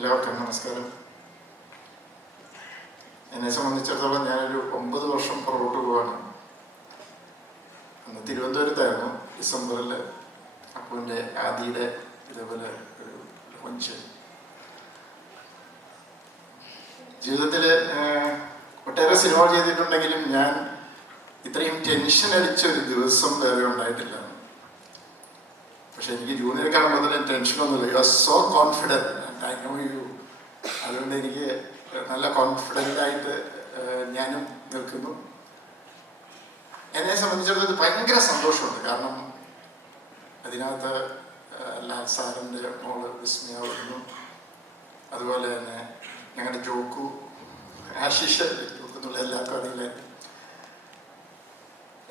എല്ലാവർക്കും നമസ്കാരം. എന്നെ സംബന്ധിച്ചിടത്തോളം ഞാനൊരു 9 വർഷം പുറകോട്ട് പോവാണ്. അന്ന് തിരുവനന്തപുരത്തായിരുന്നു. ഡിസംബറിൽ അപ്പുവിൻ്റെ ആദിയുടെ ഇതേപോലെ ഒരു ഫംഗ്ഷൻ. ജീവിതത്തിൽ ഒട്ടേറെ സിനിമ ചെയ്തിട്ടുണ്ടെങ്കിലും ഞാൻ ഇത്രയും ടെൻഷൻ അടിച്ചൊരു ദിവസം വേറെ ഉണ്ടായിട്ടില്ല. പക്ഷെ എനിക്ക് ജൂനിയർ കാണുമ്പോൾ ടെൻഷനൊന്നുമില്ല. You are so confident, I know you. അതുകൊണ്ട് എനിക്ക് നല്ല കോൺഫിഡൻ്റായിട്ട് ഞാനും നിൽക്കുന്നു. എന്നെ സംബന്ധിച്ചിടത്തോളം ഭയങ്കര സന്തോഷമുണ്ട്. കാരണം അതിനകത്ത് ലാൽ സാറിൻ്റെ മോള് വിസ്മയ വരുന്നു. അതുപോലെ തന്നെ ഞങ്ങളുടെ ജോക്കു, ആശിഷ് എന്നുള്ള എല്ലാവർക്കും അറിയില്ല.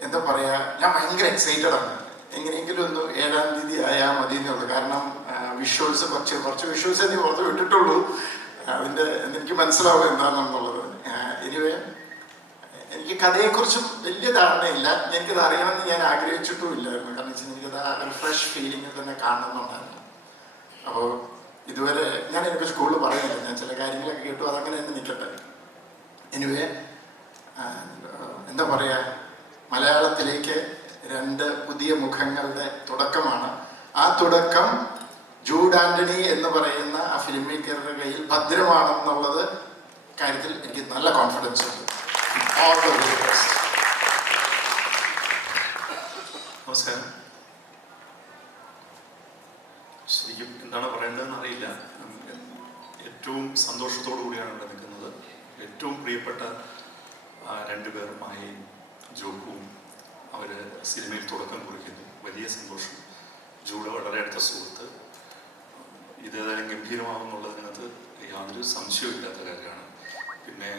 എന്താ പറയുക, ഞാൻ ഭയങ്കര എക്സൈറ്റഡ് ആണ്. എങ്ങനെയെങ്കിലും ഒന്ന് 7-ാം തീയതി ആയാൽ മതി എന്നുള്ളൂ. കാരണം വിഷ്വൽസ് കുറച്ച് വിഷ്വൽസ് എനിക്ക് പുറത്ത് വിട്ടിട്ടുള്ളൂ. അതിൻ്റെ എനിക്ക് മനസ്സിലാവും എന്താണെന്നുള്ളത്. എനിവേ, എനിക്ക് കഥയെക്കുറിച്ചും വലിയ ധാരണയില്ല. എനിക്കത് അറിയണമെന്ന് ഞാൻ ആഗ്രഹിച്ചിട്ടും ഇല്ലായിരുന്നു. കാരണം വെച്ചാൽ എനിക്കത് ഒരു ഫ്രഷ് ഫീലിംഗ് തന്നെ കാണണമെന്നുണ്ടായിരുന്നു. അപ്പോൾ ഇതുവരെ ഞാൻ എനിക്ക് സ്കൂളിൽ പറയുന്നില്ല. ഞാൻ ചില കാര്യങ്ങളൊക്കെ കേട്ടു, അതങ്ങനെ തന്നെ നിൽക്കട്ടെ. എനിവേ, എന്താ പറയുക, മലയാളത്തിലേക്ക് 2 പുതിയ മുഖങ്ങളുടെ തുടക്കമാണ്. ആ തുടക്കം ജൂഡ് ആൻ്റണി എന്ന് പറയുന്ന ആ ഫിലിം മേക്കറുടെ കയ്യിൽ ഭദ്രമാണെന്നുള്ളത് കാര്യത്തിൽ എനിക്ക് നല്ല കോൺഫിഡൻസ് ഉണ്ട്. All the very best. നമസ്കാരം. ശരിക്കും എന്താണ് പറയേണ്ടതെന്ന് അറിയില്ല. ഏറ്റവും സന്തോഷത്തോടു കൂടിയാണ് ഇവിടെ നിൽക്കുന്നത്. ഏറ്റവും പ്രിയപ്പെട്ട 2 പേർ, മായയും ജോക്കുവും, അവർ സിനിമയിൽ തുടക്കം കുറിക്കുന്നു. വലിയ സന്തോഷം. ജൂഡ് വളരെ അടുത്ത സുഹൃത്ത്. ഇതേതായാലും ഗംഭീരമാവുന്നുള്ളതിനകത്ത് യാതൊരു സംശയമില്ലാത്ത കാര്യമാണ്. പിന്നെ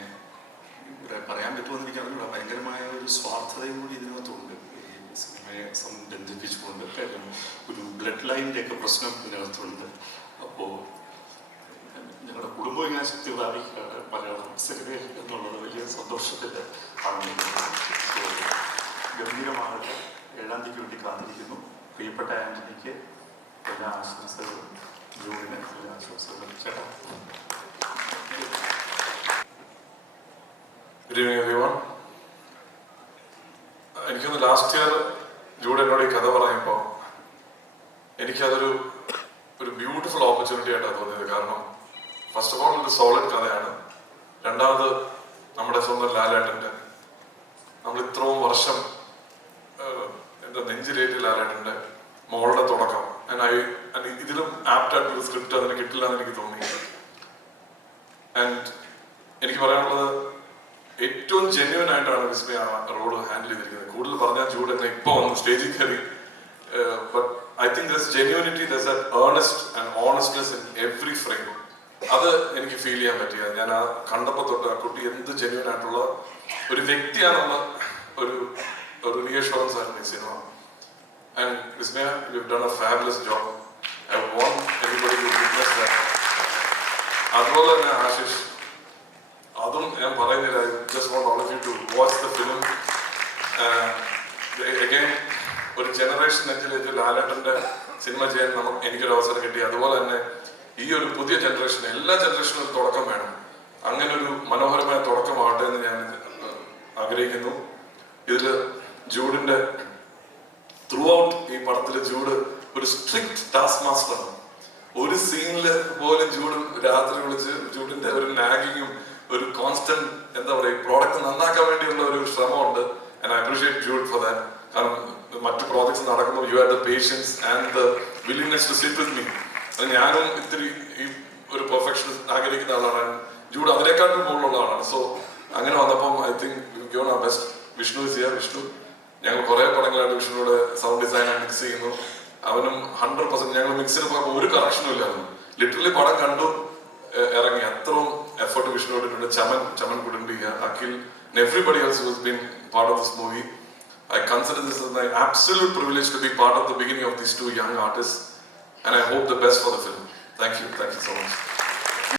ഇവിടെ പറയാൻ പറ്റുമെന്ന് എനിക്കറിയില്ല. ഭയങ്കരമായ ഒരു സ്വാർത്ഥതയും കൂടി ഇതിനകത്തുണ്ട്. ഈ സിനിമയെ ബന്ധിപ്പിച്ചുകൊണ്ട് കാര്യം ഒരു ബ്ലഡ് ലൈനിൻ്റെയൊക്കെ പ്രശ്നം ഇതിനകത്തുണ്ട്. അപ്പോൾ ഞങ്ങളുടെ കുടുംബം ഇങ്ങനെ ശക്തി പ്രാപിക്കുകയാണ് മലയാളം സിനിമയിൽ എന്നുള്ളത് വലിയ സന്തോഷത്തിൽ ആണ്. ഗംഭീരമാകട്ടെ. 7-ാം തീയതിക്ക് വേണ്ടി കാത്തിരിക്കുന്നു. പ്രിയപ്പെട്ട ആൻ്റണിക്ക് എല്ലാ ആശംസകളും, ജൂഡിന് എല്ലാ ആശംസകളും. ചേട്ടാ. Good evening everyone. എനിക്കൊന്ന് ലാസ്റ്റ് ഇയർ ജൂഡ് എന്നോട് ഈ കഥ പറയുമ്പോൾ എനിക്കതൊരു ബ്യൂട്ടിഫുൾ ഓപ്പർച്യൂണിറ്റി ആയിട്ടാണ് തോന്നിയത്. കാരണം ഫസ്റ്റ് ഓഫ് ഓൾ ഒരു സോളിഡ് കഥയാണ്. രണ്ടാമത് നമ്മുടെ സ്വന്തം ലാലേട്ടൻ്റെ, നമ്മൾ ഇത്രയും വർഷം എൻ്റെ നെഞ്ചിലേറ്റ് ലാലേട്ടൻ്റെ മോളുടെ തുടക്കം. ഇതിലും ആപ്റ്റായിട്ടൊരു സ്ക്രിപ്റ്റ് അതിന് കിട്ടില്ല എന്ന് എനിക്ക് തോന്നി. ആൻഡ് എനിക്ക് പറയാനുള്ളത്, ഏറ്റവും ജെന്യുവൻ ആയിട്ടാണ് വിസ്മയ റോഡ് ഹാൻഡിൽ ചെയ്തിരിക്കുന്നത്. കൂടുതൽ പറഞ്ഞാൽ ജൂഡ് എന്നെ ഇപ്പോൾ വന്ന് സ്റ്റേജിൽ കയറി. But I think there's genuinity, there's that earnest and honestness in every frame. അത് എനിക്ക് ഫീൽ ചെയ്യാൻ പറ്റിയ, ഞാൻ ആ കണ്ടപ്പോൾ തൊട്ട് ആ കുട്ടി എന്ത് ജെന്യുവൻ ആയിട്ടുള്ള ഒരു വ്യക്തിയാണെന്ന് ഒരു reassurance ആയിരുന്നു ഈ cinema. And Vismaya, you've done a fabulous job. I want everybody to witness that. അതുപോലെ തന്നെ ആശിഷ്, അതും ഞാൻ പറയുന്നില്ല. I just want all of you to watch the film. Again, ഒരു ജനറേഷൻ നെഞ്ചിലേക്ക് ലാലേട്ടൻ്റെ സിനിമ ചെയ്യാൻ എനിക്കൊരു അവസരം കിട്ടി. അതുപോലെ തന്നെ ഈ ഒരു പുതിയ ജനറേഷൻ, എല്ലാ ജനറേഷനും ഒരു തുടക്കം വേണം. അങ്ങനെ ഒരു മനോഹരമായ തുടക്കമാവട്ടെ എന്ന് ഞാൻ ആഗ്രഹിക്കുന്നു. ഇതിൽ ജൂഡിന്റെ ത്രൂ ഔട്ട് ഈ പടത്തില് ജൂഡ് ഒരു സ്ട്രിക്റ്റ് ടാസ്ക് മാസ്റ്ററാണ്. ഒരു സീനില് പോലും ജൂഡ് രാത്രി വിളിച്ച് ജൂഡിന്റെ ഒരു നാഗിങ്ങും ഒരു കോൺസ്റ്റന്റ് എന്താ പറയുക, പ്രോഡക്റ്റ് നന്നാക്കാൻ വേണ്ടിയുള്ള ഒരു ശ്രമമുണ്ട്. And I appreciate Jude for that. കാരണം മറ്റു പ്രോജക്ട്സ് നടക്കുമ്പോൾ you have the patience and the willingness to sit with me. അത് ഞാനും ഇത്തിരി ഈ ഒരു പെർഫെക്ഷൻ ആഗ്രഹിക്കുന്ന ആളാണ്. ജൂഡ് അതിനേക്കാട്ടും മുകളിലുള്ള ആളാണ്. സോ അങ്ങനെ വന്നപ്പം I think you given our best. Vishnu is here. Vishnu, ഞങ്ങൾ കുറെ പടങ്ങളായിട്ട് വിഷ്ണുവിടെ സൗണ്ട് ഡിസൈൻ മിക്സ് ചെയ്യുന്നു. അവനും 100% ഞങ്ങൾ മിക്സിന് പോയപ്പോൾ ഒരു കറക്ഷനും ഇല്ലായിരുന്നു. ലിറ്ററലി പടം കണ്ടു ഇറങ്ങി. അത്രയും എഫേർട്ട് വിഷ്ണു ഇട്ടിട്ടുണ്ട്. Chaman couldn't be here. Akhil and everybody else who has been part of this movie. I consider this as my absolute privilege to be part of the beginning of these 2 young artists, and I hope the best for the film. Thank you so much.